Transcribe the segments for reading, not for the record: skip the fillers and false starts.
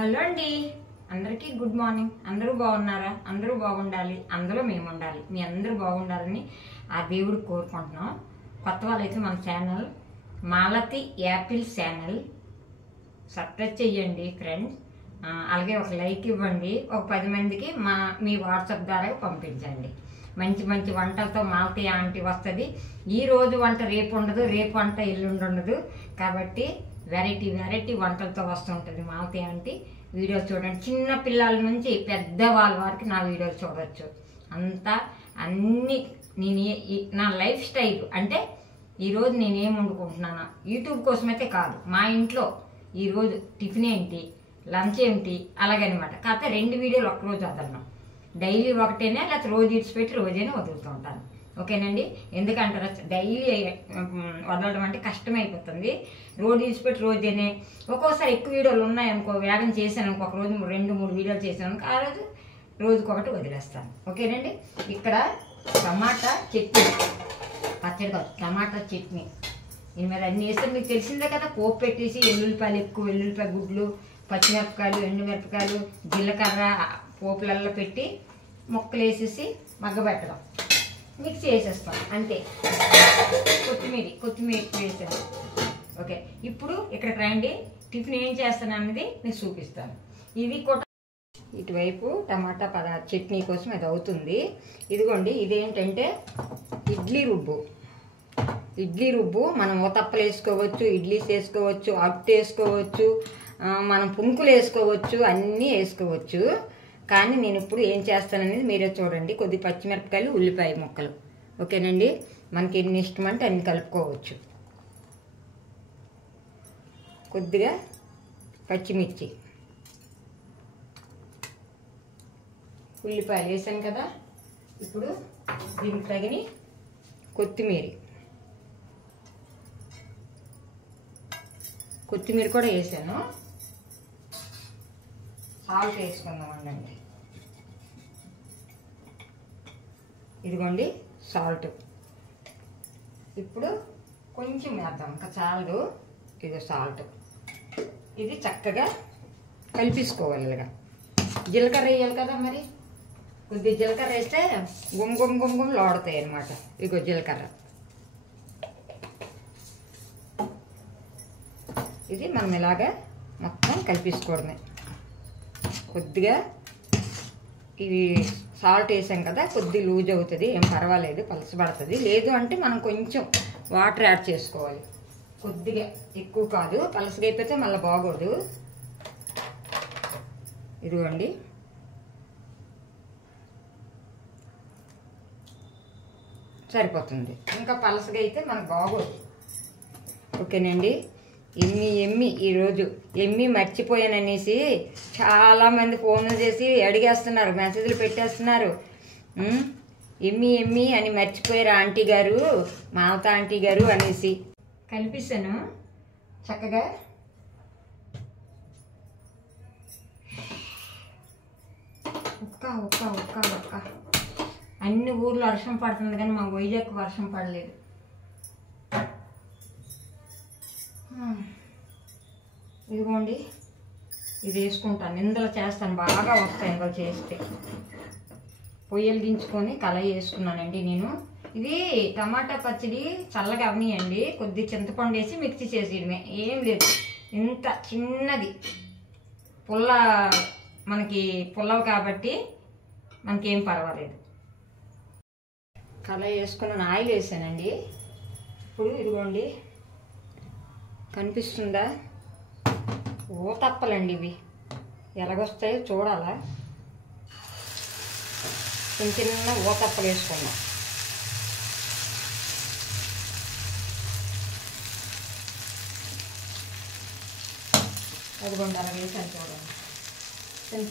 Hello అండి, అందరికీ good morning. అందరూ బాగున్నారా? అందరూ బాగుండాలి, అందులో మేము ఉండాలి. మీ అందరూ బాగుండాలని ఆ దేవుడు కోరుకుంటున్నాం. కొత్త వాళ్ళైతే మన channel Malathi Apple channel subscribe చెయ్యండి ఫ్రెండ్స్. అలాగే ఒక లైక్ ఇవ్వండి. ఒక 10 మందికి మీ వాట్సాప్ ద్వారా పంపించండి. మంచి మంచి వంటలతో మాలతి ఆంటీ వస్తుంది. ఈ రోజు వంట రేపు ఉండదు, రేపు వంట ఎల్లుండి ఉండదు. కాబట్టి వెరైటీ వెరైటీ వంటలతో వస్తుంటుంది మాలతి ఆంటీ. వీడియోలు చూడండి, చిన్న పిల్లల నుంచి పెద్దవాళ్ళ వరకు నా వీడియోలు చూడవచ్చు. అంతా అన్ని నేను నా లైఫ్ స్టైల్ అంటే ఈరోజు నేనేం వండుకుంటున్నాను యూట్యూబ్ కోసమైతే కాదు, మా ఇంట్లో ఈరోజు టిఫిన్ ఏంటి, లంచ్ ఏమిటి, అలాగనమాట. కాకపోతే 2 వీడియోలు ఒక్కరోజు వదలను. డైలీ ఒకటేనే, లేకపోతే రోజు ఇడిచిపెట్టి రోజైనా వదులుతూ ఉంటాను. ఓకేనండి? ఎందుకంటారా, డైలీ వదలడం అంటే కష్టమైపోతుంది. రోజు ఇడిచిపెట్టి రోజేనే. ఒక్కోసారి ఎక్కువ వీడియోలు ఉన్నాయనుకో, వేగం చేశాను ఒక రోజు 2-3 వీడియోలు చేశాను, ఆ రోజు రోజుకొకటి వదిలేస్తాను. ఓకేనండి? ఇక్కడ టమాటా చట్నీ, పచ్చడి కాదు, టమాటా చట్నీ. దీని మీద అన్ని వేస్తే మీకు తెలిసిందే కదా. పోపు పెట్టేసి ఎల్లుల్లిపాయలు, ఎక్కువ వెల్లుల్లిపాయ గుడ్లు, పచ్చిమిరపకాయలు, ఎండుమిరపకాయలు, జీలకర్ర పోపులల్లో పెట్టి ముక్కలు వేసేసి మగ్గబెట్టడం, మిక్స్ చేసేస్తాం అంతే. కొత్తిమీర వేసాను. ఓకే, ఇప్పుడు ఇక్కడికి రండి. టిఫిన్ ఏం చేస్తాను అన్నది మీకు చూపిస్తాను. ఇది కూడా ఇటువైపు టమాటా చట్నీ కోసం అది అవుతుంది. ఇదిగోండి, ఇదేంటంటే ఇడ్లీ రుబ్బు. మనం ఓతప్పలు వేసుకోవచ్చు, ఇడ్లీస్ వేసుకోవచ్చు, అట్టు వేసుకోవచ్చు, మనం పునుకులు వేసుకోవచ్చు, అన్నీ వేసుకోవచ్చు. కానీ నేను ఇప్పుడు ఏం చేస్తాననేది మీరే చూడండి. కొద్ది పచ్చిమిరపకాయలు, ఉల్లిపాయ ముక్కలు. ఓకేనండి? మనకి ఎన్ని ఇష్టమంటే అన్ని కలుపుకోవచ్చు. కొద్దిగా పచ్చిమిర్చి, ఉల్లిపాయలు వేసాను కదా. ఇప్పుడు దీనికి తగిన కొత్తిమీర కూడా వేసాను. సాల్ట్ వేసుకుందామండి. ఇదిగోండి సాల్ట్. ఇప్పుడు కొంచెం వేద్దాం, ఇంకా చాలదు. ఇది సాల్ట్. ఇది చక్కగా కలిపేసుకోవాలి. ఇలాగా జీలకర్ర వేయాలి కదా, మరి కొద్దిగా జీలకర్ర వేస్తే గుమ్గుమ్లు లోడతాయి అన్నమాట. ఇగో జీలకర్ర. ఇది మనం ఇలాగా మొత్తం కలిపేసుకోవడమే. కొద్దిగా ఇవి సాల్ట్ వేసాం కదా, కొద్దిగా లూజ్ అవుతుంది, ఏం పర్వాలేదు, పలసబడుతుంది. లేదు అంటే మనం కొంచెం వాటర్ యాడ్ చేసుకోవాలి. కొద్దిగా, ఎక్కువ కాదు. పలసగా అయిపోతే మళ్ళీ బాగోదు. ఇదిగోండి, సరిపోతుంది. ఇంకా పలసగా అయితే మనకు బాగోదు. ఓకేనండి? ఎమ్మి ఈరోజు మర్చిపోయాననేసి చాలామంది ఫోన్లు చేసి అడిగేస్తున్నారు, మెసేజ్లు పెట్టేస్తున్నారు. ఎమ్మి అని మర్చిపోయారు ఆంటీ గారు, మావత ఆంటీ గారు అనేసి. కలిపిస్తాను చక్కగా. ఒక్క అన్ని ఊర్లో వర్షం పడుతుంది, కానీ మా వైజాగ్ వర్షం పడలేదు. ఇదిగోండి, ఇది వేసుకుంటాను. ఇందులో చేస్తాను, బాగా వస్తాయి ఇందులో చేస్తే. పొయ్యలు దించుకొని కళాయి వేసుకున్నానండి నేను. ఇది టమాటా పచ్చడి చల్లగా అవనియండి. కొద్ది చింతపండు వేసి మిక్సీ చేసేయడమే, ఏం లేదు. ఇంత చిన్నది మనకి పుల్లవు కాబట్టి మనకేం పర్వాలేదు. కళాయి వేసుకున్నాను, ఆయిల్ వేసానండి. ఇప్పుడు ఇదిగోండి, కనిపిస్తుందా? ఓతప్పలండి ఇవి. ఎలాగొస్తాయో చూడాలా. చిన్న ఓతప్పలు వేసుకున్నాం. అదిగోండి, అలా వేసాను చూడండి.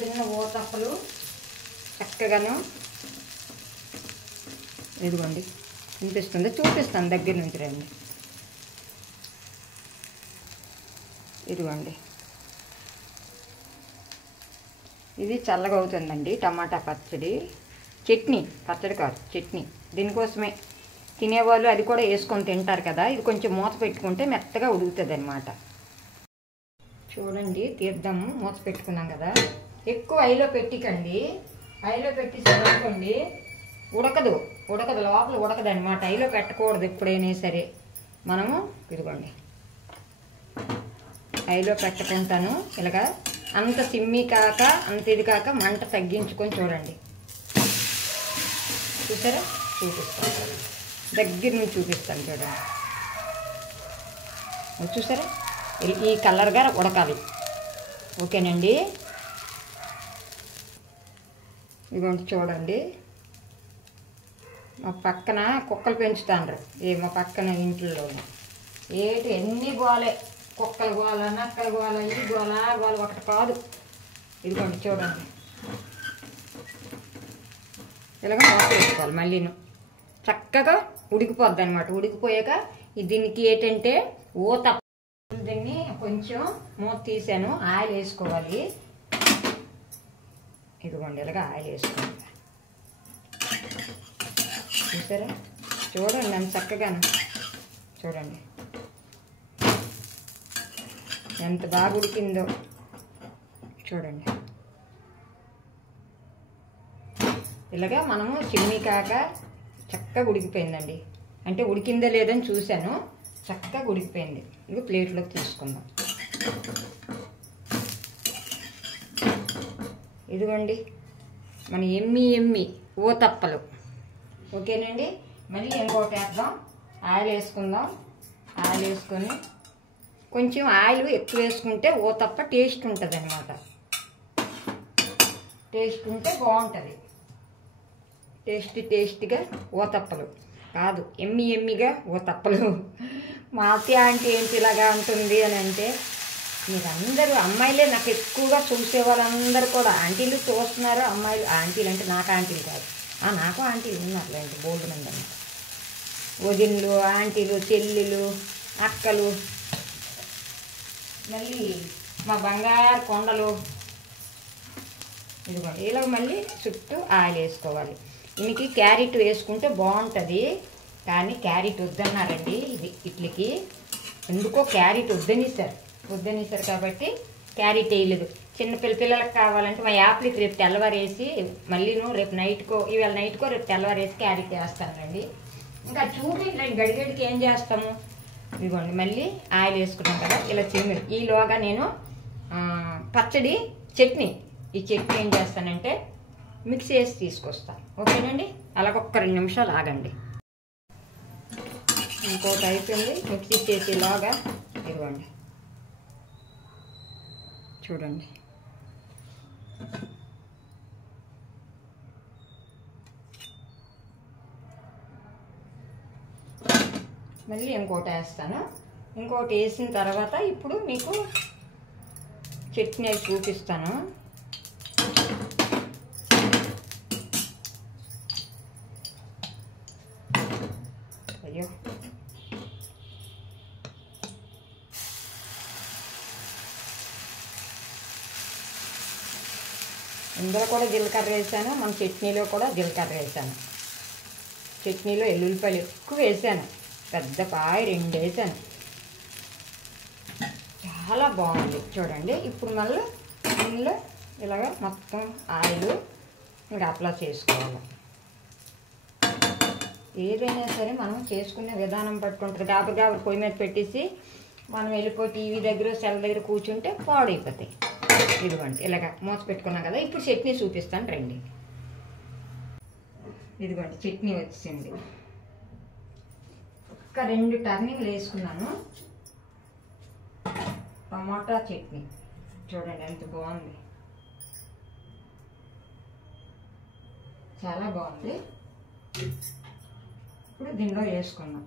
చిన్న ఓతప్పలు చక్కగాను. ఇదిగోండి, కనిపిస్తుంది, చూపిస్తాను, దగ్గర నుంచి రండి. ఇదిగోండి, ఇది చల్లగా అవుతుందండి. టమాటా పచ్చడి పచ్చడి కాదు, చట్నీ. దీనికోసమే తినేవాళ్ళు అది కూడా వేసుకొని తింటారు కదా. ఇది కొంచెం మూత పెట్టుకుంటే మెత్తగా ఉడుకుతుంది అన్నమాట. చూడండి, తీద్దాము. మూత పెట్టుకున్నాం కదా, ఎక్కువ ఐలో పెట్టికండి. ఐలో పెట్టి చదువుకోండి, ఉడకదు లోపల ఉడకదు అనమాట. ఐలో పెట్టకూడదు ఎప్పుడైనా సరే. మనము ఇదిగోండి ఐలో పెట్టుకుంటాను. ఇలాగా అంత సిమ్మి కాక అంత ఇది కాక మంట తగ్గించుకొని చూడండి. చూసారా, చూపిస్తాను దగ్గర నుంచి చూపిస్తాను చూడండి. చూసారా, ఈ కలర్గా ఉడకాలి. ఓకేనండి, ఇదిగోండి చూడండి. మా పక్కన కుక్కలు పెంచుతాండ్రు, మా పక్కన ఇంట్లో ఎన్ని గోలే, కుక్కలు గోల, నక్కలు గోల, ఈ గోల ఆ గోల ఒకటి కాదు. ఇదిగోండి చూడండి, ఇలాగ మూత వేసుకోవాలి. మళ్ళీను చక్కగా ఉడికిపోద్ది అనమాట. ఉడికిపోయాక దీనికి ఏంటంటే దీన్ని కొంచెం మూత తీసాను, ఆయిల్ వేసుకోవాలి. ఇదిగోండి ఇలాగ ఆయిల్ వేసుకోవాలి. చూసారా, చూడండి నన్ను చక్కగాను చూడండి ఎంత బాగా ఉడికిందో చూడండి. ఇలాగా మనము చిమ్మి కాక చక్కగా ఉడికిపోయిందండి. అంటే ఉడికిందో లేదని చూశాను, చక్కగా ఉడికిపోయింది. ఇది ప్లేట్లోకి తీసుకుందాం. ఇదిగోండి మన ఎమ్మి ఊతప్పలు. ఓకేనండి, మళ్ళీ ఇంకోటి వేద్దాం. ఆయిల్ వేసుకుందాం. ఆయిల్ వేసుకొని కొంచెం ఆయిల్ ఎక్కువ వేసుకుంటే ఊతప్ప టేస్ట్ ఉంటుంది అనమాట. టేస్ట్ ఉంటే బాగుంటుంది. టేస్ట్గా ఊతప్పలు కాదు, ఎమ్మిగా ఊతప్పలు. మా అత్తయ్య ఆంటీ ఏంటి ఇలాగా ఉంటుంది అని అంటే, మీరందరూ అమ్మాయిలే నాకు ఎక్కువగా చూసే వాళ్ళందరూ కూడా ఆంటీలు చూస్తున్నారు. అమ్మాయిలు ఆంటీలు అంటే నాకు ఆంటీలు కాదు, నాకు ఆంటీలు ఉన్నారులేండి, బోల్డ్ మంది అన్నమాట. వదిన్లు, ఆంటీలు, చెల్లెలు, అక్కలు, మళ్ళీ మా బంగారు కొండలు. ఇదిగోండి ఇలా మళ్ళీ చుట్టూ ఆయిల్ వేసుకోవాలి. దీనికి క్యారెట్ వేసుకుంటే బాగుంటుంది, కానీ క్యారెట్ వద్దన్నారండి ఇది ఇడ్లీకి. ఎందుకో క్యారెట్ వద్దనిస్తారు కాబట్టి క్యారెట్ వేయలేదు. చిన్న పిల్లలకు కావాలంటే మా యాప్లకి రేపు తెల్లవారేసి మళ్ళీను రేపు నైట్కో, ఇవాళ నైట్కో రేపు తెల్లవారేసి క్యారెట్ వేస్తానండి. ఇంకా చూపించండి గడిగడికి ఏం చేస్తాము. ఇదిగోండి మళ్ళీ ఆయిల్ వేసుకున్నాం కదా, ఇలా చిమ్మిడి. ఈలోగా నేను చట్నీ ఏం చేస్తానంటే మిక్సీ వేసి తీసుకొస్తాను. ఓకేనండి, అలాగొక్క 2 నిమిషాలు ఆగండి. ఇంకోటి అయిపోయింది మిక్సీ చేసేలాగా. ఇదిగోండి చూడండి, మళ్ళీ ఇంకోటి వేస్తాను. ఇంకోటి వేసిన తర్వాత ఇప్పుడు మీకు చట్నీ చూపిస్తాను. అయ్యో, ఇందులో కూడా జీలకర్ర వేసాను, మన చట్నీలో కూడా జీలకర్ర వేసాను. చట్నీలో ఎల్లుల్లిపాయలు ఎక్కువ వేసాను, పెద్ద పాయ 2 వేసాను. చాలా బాగుంది చూడండి. ఇప్పుడు మళ్ళీ ఇందులో ఇలాగ మొత్తం ఆయిల్ ఇంకా అప్లై చేసుకోవాలి. ఏదైనా సరే మనం చేసుకునే విధానం పట్టుకుంటుంది. గాబరి పొయ్యి మీద పెట్టేసి మనం వెళ్ళిపోయి టీవీ దగ్గర సెల్ దగ్గర కూర్చుంటే పాడైపోతాయి. ఇదిగోండి ఇలాగ మూత పెట్టుకున్నాం కదా. ఇప్పుడు చట్నీ చూపిస్తాను రండి. ఇదిగోండి చట్నీ వచ్చింది. ఒక 2 టర్నింగ్లు వేసుకున్నాను. టమాటా చట్నీ చూడండి ఎంత బాగుంది, చాలా బాగుంది. ఇప్పుడు దీనిలో వేసుకున్నాం.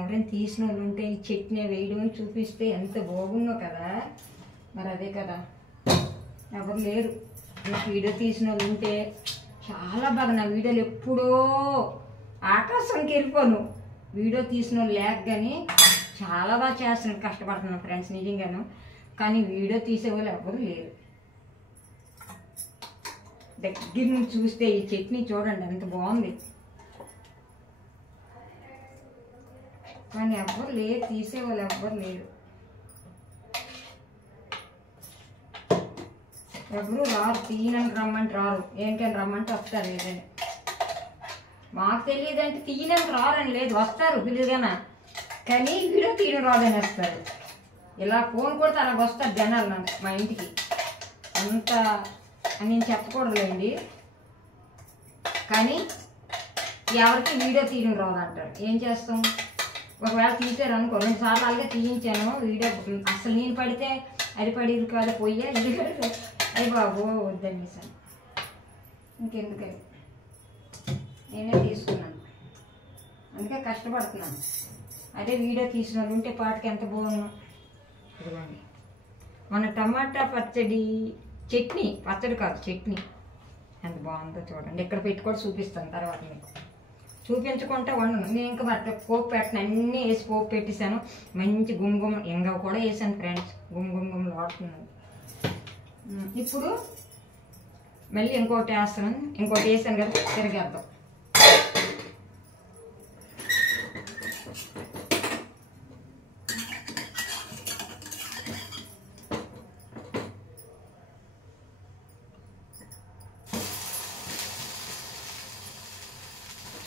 ఎవరైనా తీసిన వాళ్ళు ఉంటే ఈ చట్నీ వేయడం చూపిస్తే ఎంత బాగుందో కదా. మరి అదే కదా, ఎవరు లేరు. వీడియో తీసిన వాళ్ళు ఉంటే చాలా బాగా. నా వీడియోలు ఎప్పుడో ఆకాశానికి వెళ్ళిపోను. వీడియో తీసిన వాళ్ళు లేక కానీ చాలా బాగా చేస్తున్నాను, కష్టపడుతున్నాను ఫ్రెండ్స్ నిజంగాను. కానీ వీడియో తీసేవాళ్ళు ఎవరు లేరు. దగ్గర నుంచి చూస్తే ఈ చట్నీ చూడండి ఎంత బాగుంది. కానీ ఎవ్వరు లేరు, తీసేవాళ్ళు ఎవ్వరు లేరు, ఎవరు రారు. తీయనని రమ్మంటే రారు, ఏంటని రమ్మంటే వస్తారు. ఏదైనా మాకు తెలియదంటే తీయనని రారని లేదు, వస్తారు పిలుగానా, కానీ వీడియో తీయడం రాదని వస్తారు. ఇలా ఫోన్ కొడితే అలా వస్తారు జనాలు నన్ను మా ఇంటికి. అంత నేను చెప్పకూడదులేండి, కానీ ఎవరికి వీడియో తీయడం రాదంటారు. ఏం చేస్తాం, ఒకవేళ తీసారు అనుకో, 2 సార్లు అలాగే తీయించాను వీడియో. అసలు నేను పడితే అది పడేది కాదు, పోయే ఇది అయ్యి బాబు వద్దని సార్, ఇంకెందుకని నేనే తీసుకున్నాను, అందుకే కష్టపడుతున్నాను. అదే వీడియో తీసిన వాళ్ళు ఉంటే పాటకి ఎంత బాగున్నాను. ఇదిగోండి మన టమాటా పచ్చడి, చట్నీ, పచ్చడి కాదు చట్నీ, ఎంత బాగుందో చూడండి. ఇక్కడ పెట్టి కూడా చూపిస్తాను తర్వాత మీకు. చూపించుకుంటే వండను నేను, ఇంకా బట్ట పోపు పెట్టిన అన్నీ వేసి పోపు పెట్టేశాను. మంచి గుమ్గుమ్ ఇంకా కూడా వేసాను ఫ్రెండ్స్, గుమ్గుమ్లు ఆడుతున్నాను. ఇప్పుడు మళ్ళీ ఇంకోటి వేస్తాను, ఇంకోటి వేసాను కదా, తిరిగేద్దాం.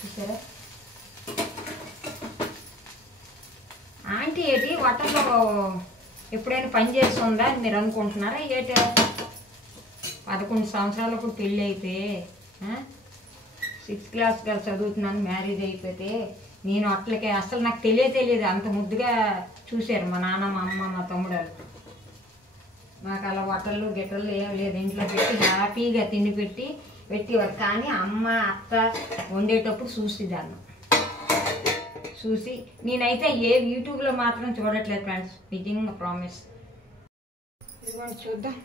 చూసారా ఆంటీ ఏంటి వంటలో ఎప్పుడైనా పని చేస్తుందా అని మీరు అనుకుంటున్నారా? ఏటి 11 సంవత్సరాలప్పుడు పెళ్ళి అయిపోయి 6th క్లాస్ గా చదువుతున్నాను, మ్యారేజ్ అయిపోతే నేను అట్లకే అసలు నాకు తెలియదు. అంత ముద్దుగా చూశారు మా నాన్న, మా అమ్మ, మా తమ్ముడు. నాకు అలా వంటలు గిట్టలు ఏం లేదు, ఇంట్లో పెట్టి హ్యాపీగా తిండి పెట్టేవారు. కానీ అమ్మ అత్త వండేటప్పుడు చూసేదాన్ని. చూసి నేనైతే యూట్యూబ్లో మాత్రం చూడట్లేదు ఫ్రెండ్స్, నిజంగా ప్రామిస్. ఇదిగోండి చూద్దాం.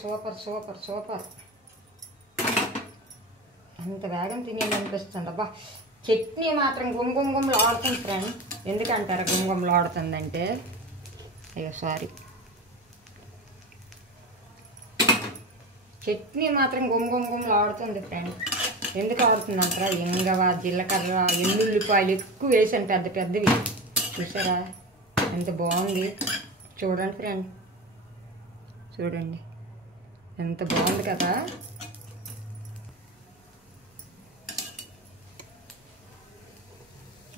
సూపర్ సూపర్ సూపర్, అంత వేగం తినేయాలనిపిస్తుంది. అబ్బా చట్నీ మాత్రం గుమ్గుమ్లు ఆడుతుంది ఫ్రెండ్. ఎందుకంటారా గుమ్గుమ్లు ఆడుతుందంటే, అయ్యో సారీ, చట్నీ మాత్రం గుమ్గుమ్లు ఆడుతుంది ఫ్రెండ్. ఎందుకు ఆడుతుందంటారా? ఇంగవ, జీలకర్ర, ఎల్లుల్లిపాయలు ఎక్కువ వేసాను, పెద్ద పెద్దవి. చూసారా ఎంత బాగుంది, చూడండి ఫ్రెండ్, చూడండి ఎంత బాగుంది కదా.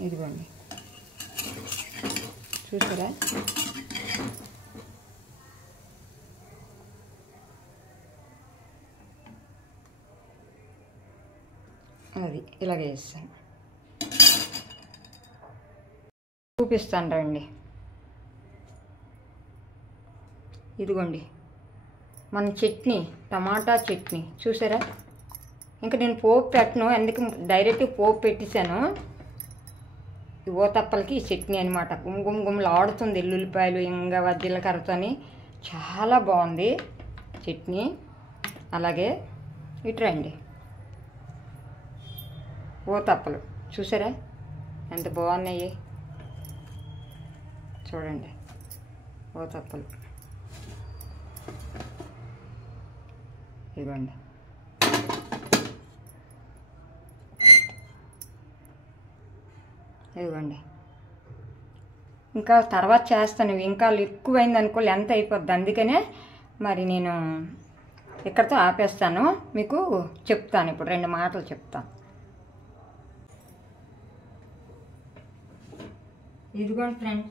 ఇదిగోండి చూసారా, అది ఇలాగే చేస్తాను. చూపిస్తాను రండి. ఇదిగోండి మన చట్నీ, టమాటా చట్నీ చూసారా. ఇంకా నేను పోపు పెట్టను, ఎందుకు డైరెక్ట్ పోపు పెట్టేశాను. ఓతప్పలకి ఈ చట్నీ అనమాట. గుమ్గుమ్లు ఆడుతుంది, ఎల్లుల్లిపాయలు ఇంకా జీలకర్రతోని చాలా బాగుంది చట్నీ. అలాగే ఇటు రండి, ఓతప్పలు చూసారా ఎంత బాగున్నాయి, చూడండి ఓతప్పలు. ఇదిగోండి ఇదిగోండి. ఇంకా తర్వాత చేస్తాను, ఇంకా ఎక్కువైంది అనుకో ఎంత అయిపోద్ది. అందుకనే మరి నేను ఇక్కడితో ఆపేస్తాను. మీకు చెప్తాను ఇప్పుడు 2 మాటలు చెప్తాను. ఇదిగోండి ఫ్రెండ్స్,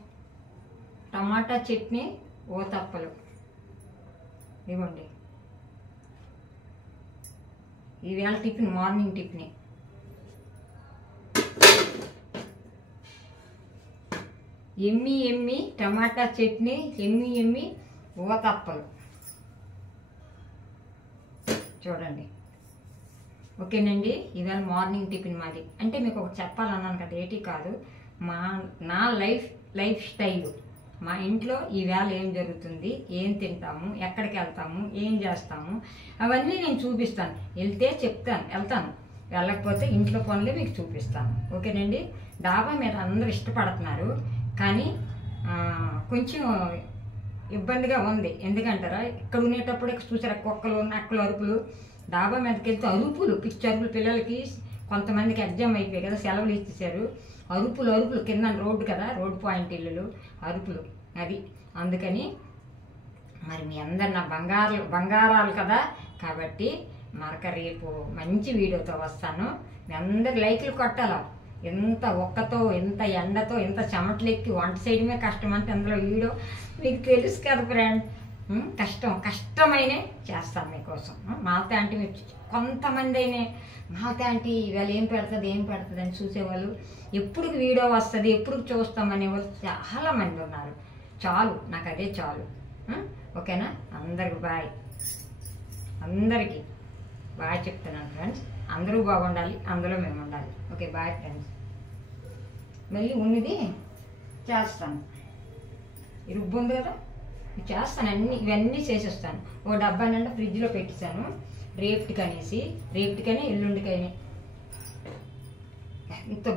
టమాటా చట్నీ, ఓతప్పలు. ఇదిగోండి ఈవేళ టిఫిన్, మార్నింగ్ టిఫిన్. ఎమ్మి టమాటా చట్నీ, ఎమ్మి ఓతప్పలు. చూడండి ఓకేనండి. ఇవాళ మార్నింగ్ టిఫిన్ మాది. అంటే మీకు ఒకటి చెప్పాలన్నాను కదా, ఏటీ కాదు, నా లైఫ్ స్టైల్. మా ఇంట్లో ఈవేళ ఏం జరుగుతుంది, ఏం తింటాము, ఎక్కడికి వెళ్తాము, ఏం చేస్తాము, అవన్నీ నేను చూపిస్తాను. వెళ్తే చెప్తాను, వెళ్తాను. వెళ్ళకపోతే ఇంట్లో పనులే మీకు చూపిస్తాను. ఓకేనండి. డాబా మీద అందరూ ఇష్టపడుతున్నారు, కానీ కొంచెం ఇబ్బందిగా ఉంది. ఎందుకంటారా, ఇక్కడ ఉండేటప్పుడు చూసారా కుక్కలు, నక్కలు అరుపులు. డాబా మీదకి వెళ్తే అరుపులు, పిచ్చి అరుపులు, పిల్లలకి కొంతమందికి ఎగ్జామ్ అయిపోయాయి కదా, సెలవులు ఇచ్చేసారు. అరుపులు అరుపులు కింద రోడ్డు కదా, రోడ్డు పాయింట్ ఇల్లులు అరుపులు అది. అందుకని మరి మీ అందరు నా బంగారాలు కదా, కాబట్టి మరొక రేపు మంచి వీడియోతో వస్తాను. మీ అందరు లైకులు కొట్టాలా. ఎంత ఒక్కతో, ఎంత ఎండతో, ఎంత చెమటలెక్కి వంట చేయడమే కష్టం అంటే అందులో వీడియో మీకు తెలుసు కదా ఫ్రెండ్. కష్టమైన చేస్తాను మీకోసం. మాలతి ఆంటీ కొంతమంది అయినా మాలతి ఆంటీ ఇవాళ ఏం పెడుతుంది అని చూసేవాళ్ళు, ఎప్పుడు వీడియో వస్తుంది, ఎప్పుడు చూస్తామనేవాళ్ళు చాలామంది ఉన్నారు. చాలు, నాకు అదే చాలు. ఓకేనా? అందరికి బాయ్. అందరికీ బాయ్ చెప్తున్నాను ఫ్రెండ్స్. అందరూ బాగుండాలి, అందులో మేము ఉండాలి. Okay, bye friends. మళ్ళీ ఉన్నది చేస్తాను. ఈ రుబ్బు ఉంది కదా, చేస్తాను. ఇవన్నీ చేసేస్తాను. ఓ డబ్బా నిండా ఫ్రిడ్జ్లో పెట్టేశాను, రేపటికని ఎల్లుండికని. ఎంత